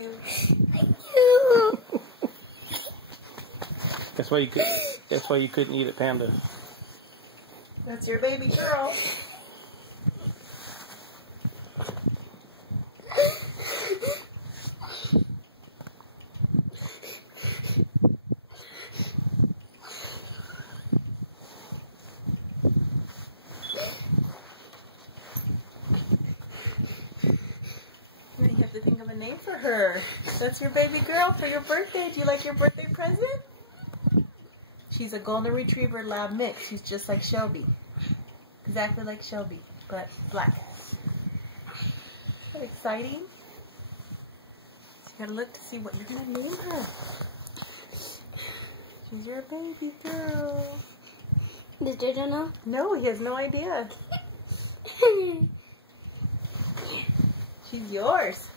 you. Thank you. That's why you couldn't eat at Panda. That's your baby girl. Now you have to think of a name for her. That's your baby girl for your birthday. Do you like your birthday present? She's a golden retriever lab mix. She's just like Shelby. Exactly like Shelby, but black. Isn't that exciting? So you gotta look to see what you're gonna name her. She's your baby girl. Does Jojo know? No, he has no idea. She's yours.